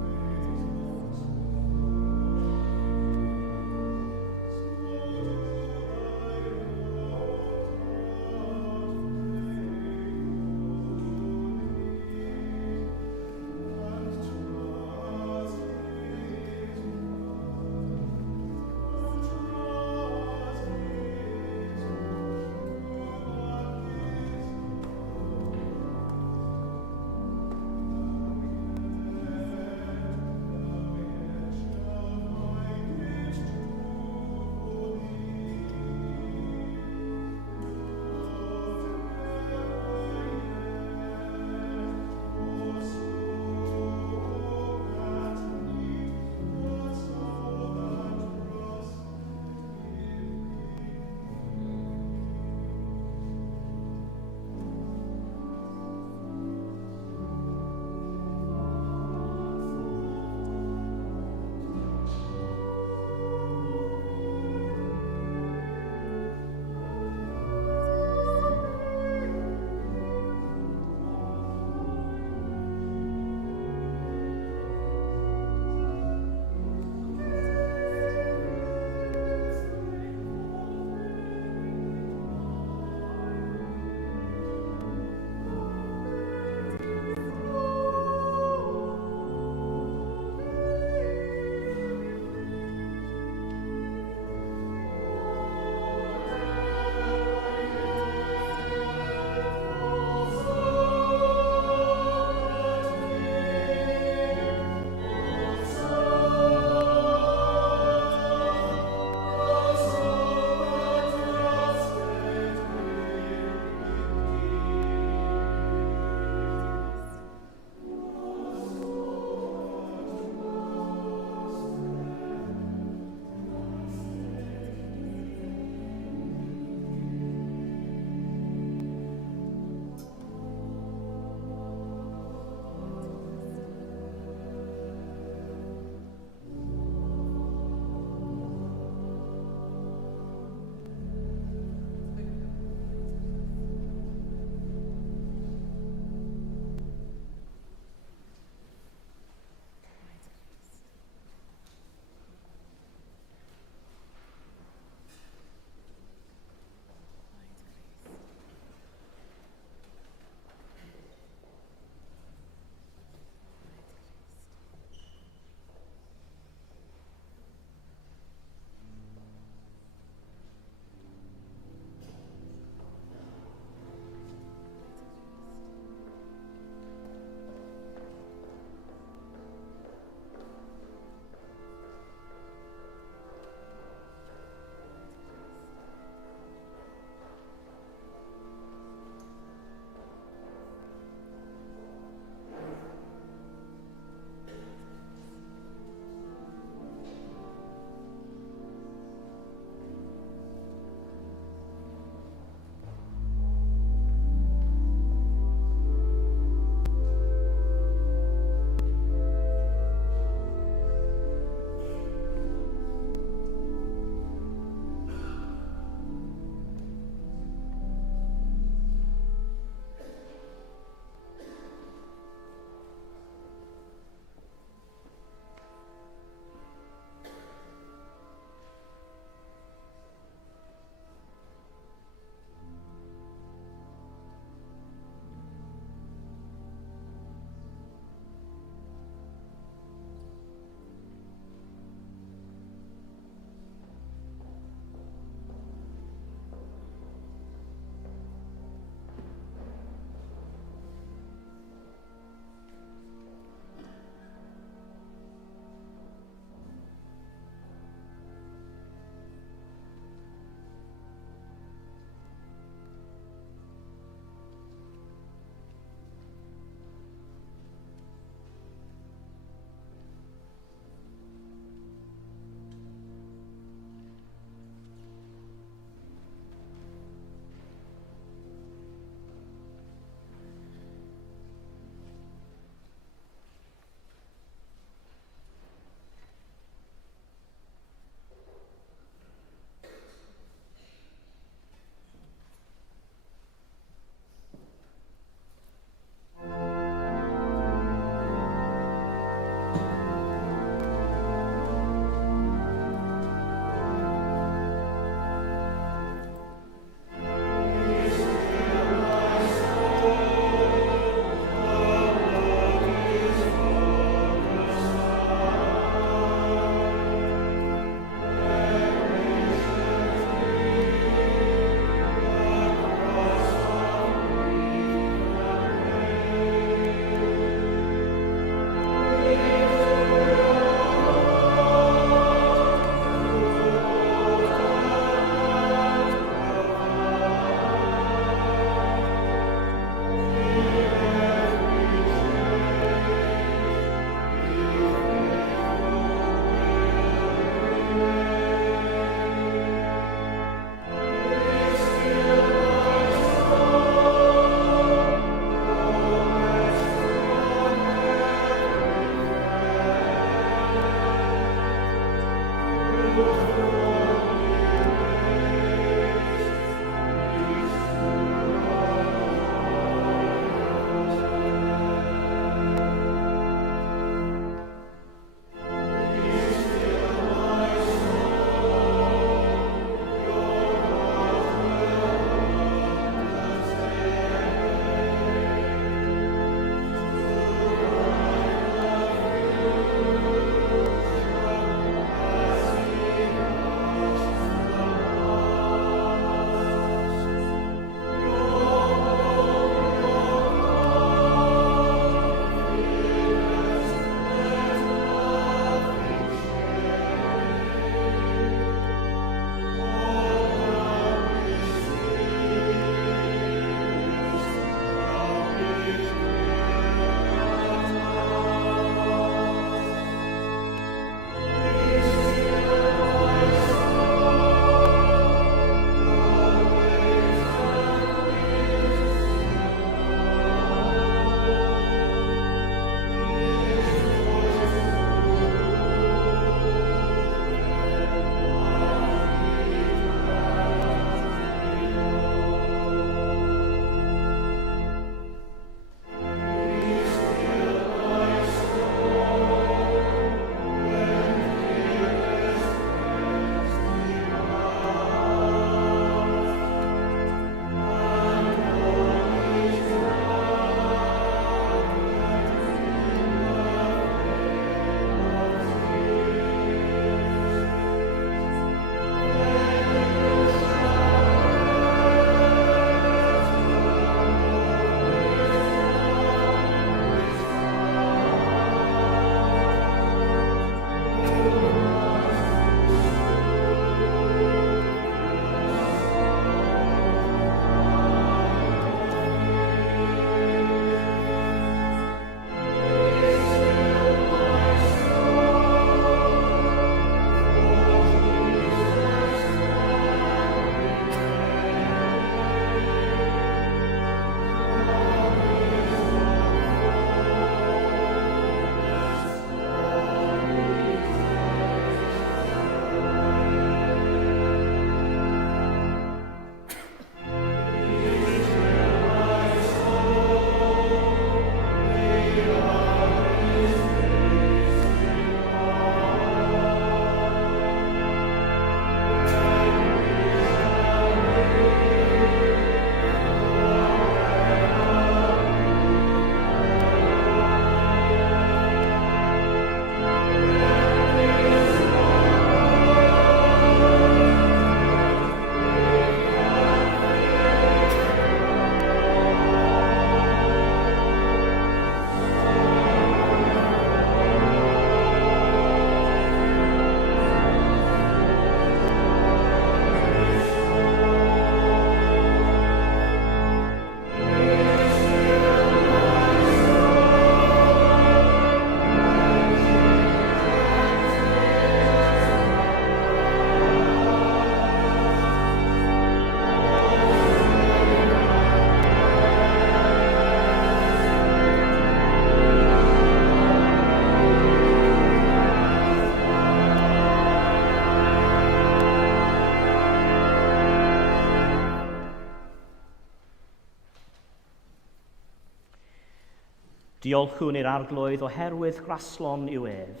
Diolchwn i'r arglwydd oherwydd graslon yw ef.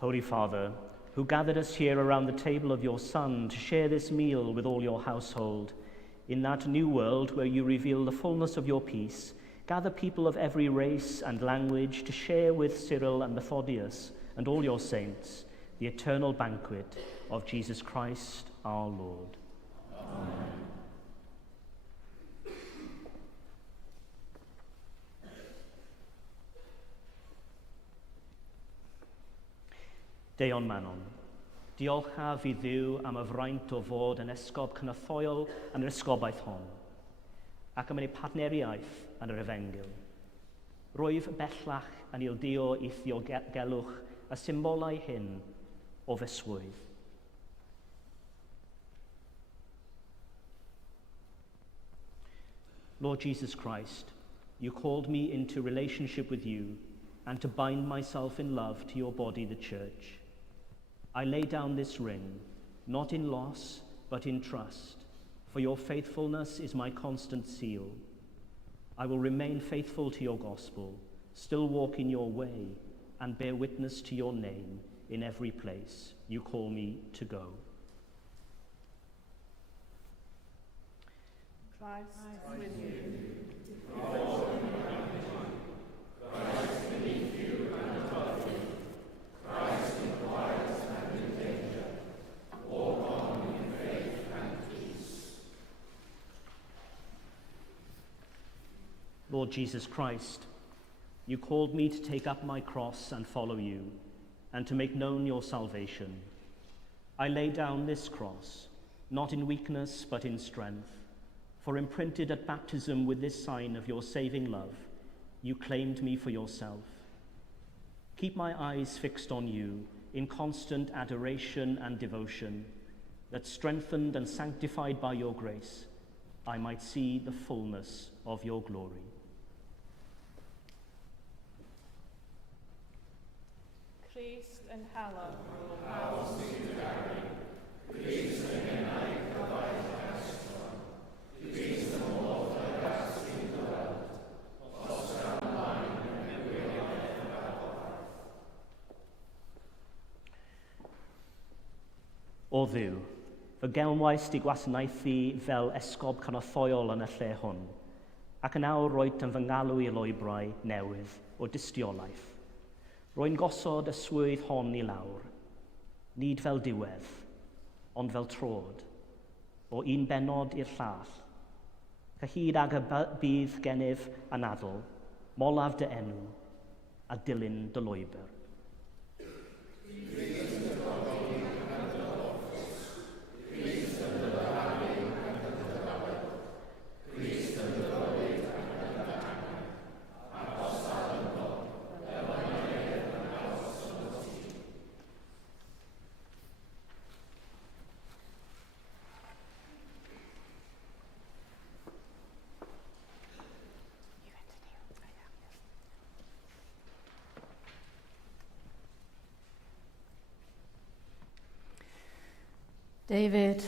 Holy Father, who gathered us here around the table of your Son to share this meal with all your household, in that new world where you reveal the fullness of your peace, gather people of every race and language to share with Cyril and Methodius and all your saints the eternal banquet of Jesus Christ our Lord. Amen. Deion Manon, diolchaf i Dduw am y fraint o fod yn esgob cynyffoel yn yr esgobaeth hon, ac am ei partneriaeth yn yr Efengil. Rwyf bellach yn ildio i ddiogelwch y symbolau hyn o feswydd. Lord Jesus Christ, you called me into relationship with you and to bind myself in love to your body, the Church. I lay down this ring, not in loss, but in trust, for your faithfulness is my constant seal. I will remain faithful to your gospel, still walk in your way, and bear witness to your name in every place you call me to go. Christ with you. Lord Jesus Christ, you called me to take up my cross and follow you, and to make known your salvation. I lay down this cross, not in weakness but in strength, for imprinted at baptism with this sign of your saving love, you claimed me for yourself. Keep my eyes fixed on you in constant adoration and devotion, that strengthened and sanctified by your grace, I might see the fullness of your glory. Christ yn halw. O Dduw, fy gelmwaist i gwasanaethu fel esgob cynyffoel yn y lle hwn, ac yn awr roed yn fy ngalw i lwybrau newydd o dystiolaeth. Rwy'n gosod y swydd hon i lawr, nid fel diwedd, ond fel trod, o un benod i'r llall, cyhyd ag y bydd gennyf anadl, molaf dy enw, a dilyn dy lwybr. David,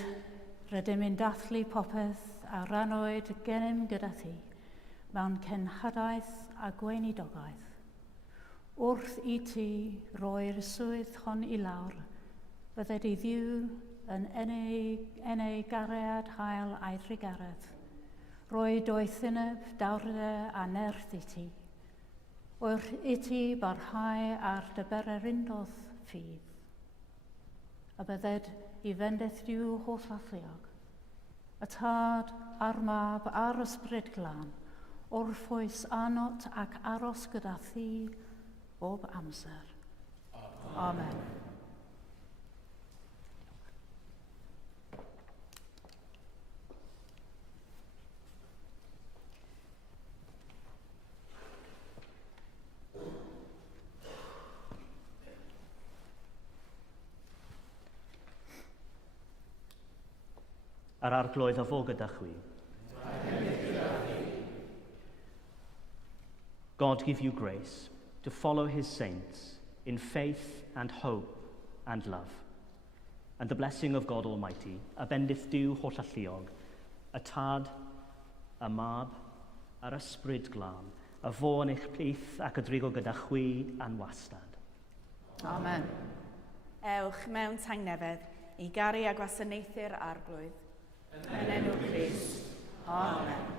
rydym yn dathlu popeth a rannwyd gennym gyda ti mewn cenhadaeth a gweinidogaeth. Wrth i ti roi'r swydd hon i lawr, bydde di ddiw yn eneu gariad hael a'i thrigaredd. Roi doethyneb dawrde a nerth i ti. Wrth i ti barhau ar dyberer undodd ffydd. A bydded i fendeth diw hollafliog, y tad a'r mab a'r ysbryd glân, wrth anot ac aros gyda thi bob amser. Amen. Yr arglwydd o fo gyda chwi. God give you grace to follow his saints in faith and hope and love. And the blessing of God Almighty, a bendith diw hollafliog, a tad, a mab, a'r ysbryd glân, a fo yn eich plith ac y drigo gyda chwi a'n wastad. Amen. Ewch mewn tangnefedd i garu a gwasanaethu'r arglwydd. Yn enw Crist. Amen.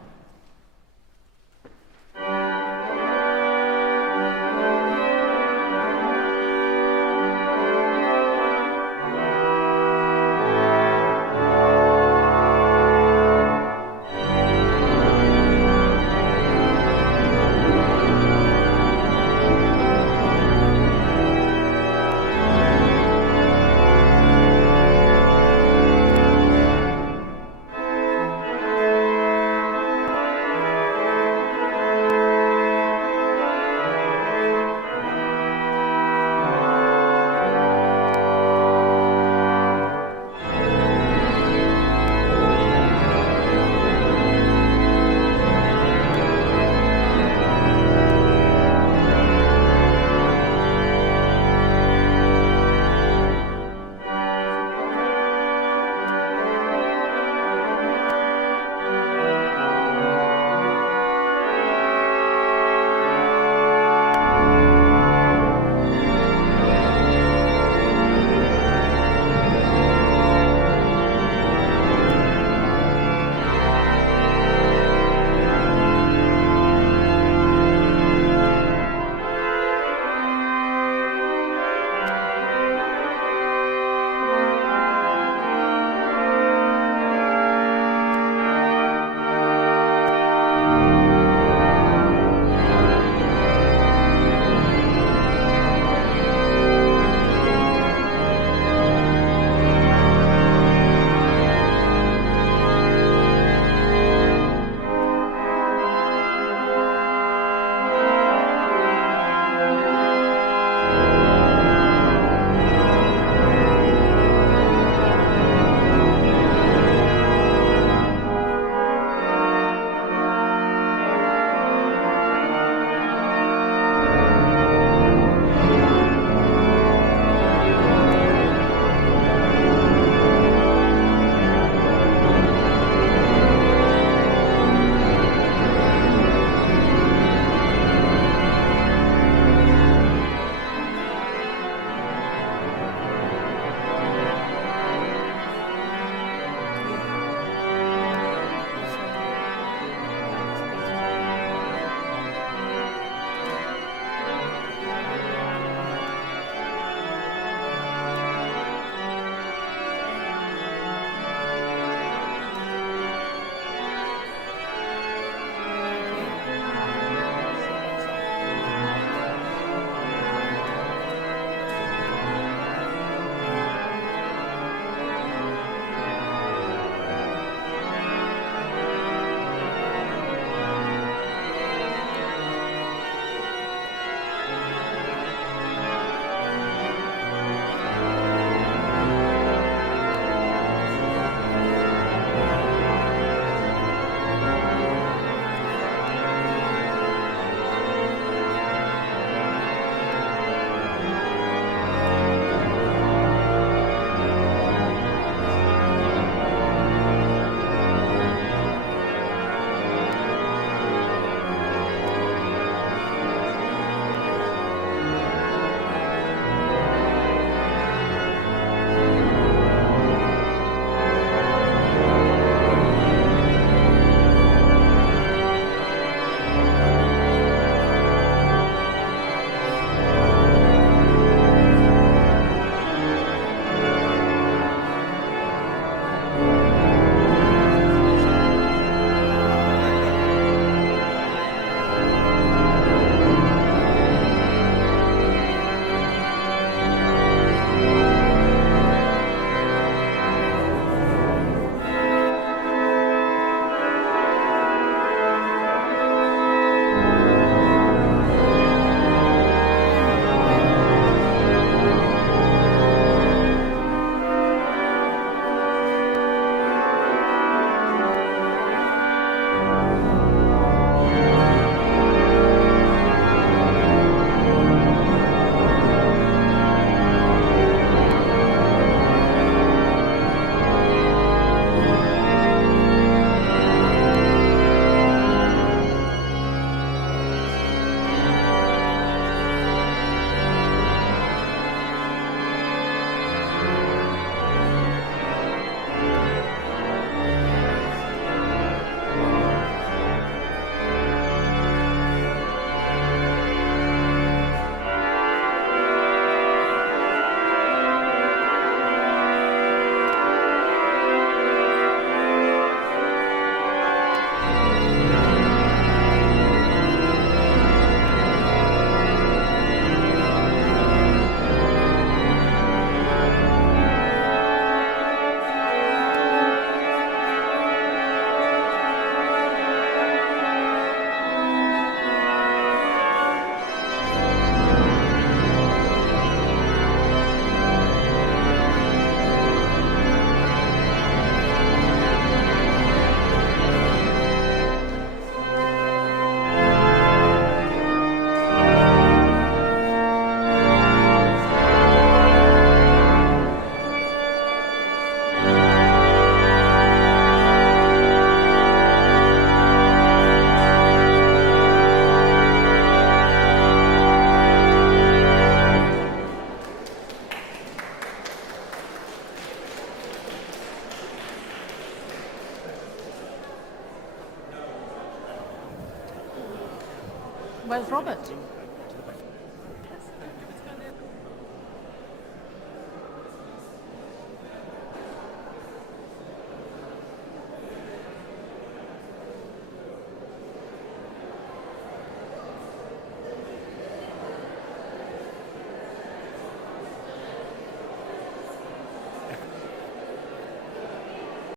Where's Robert?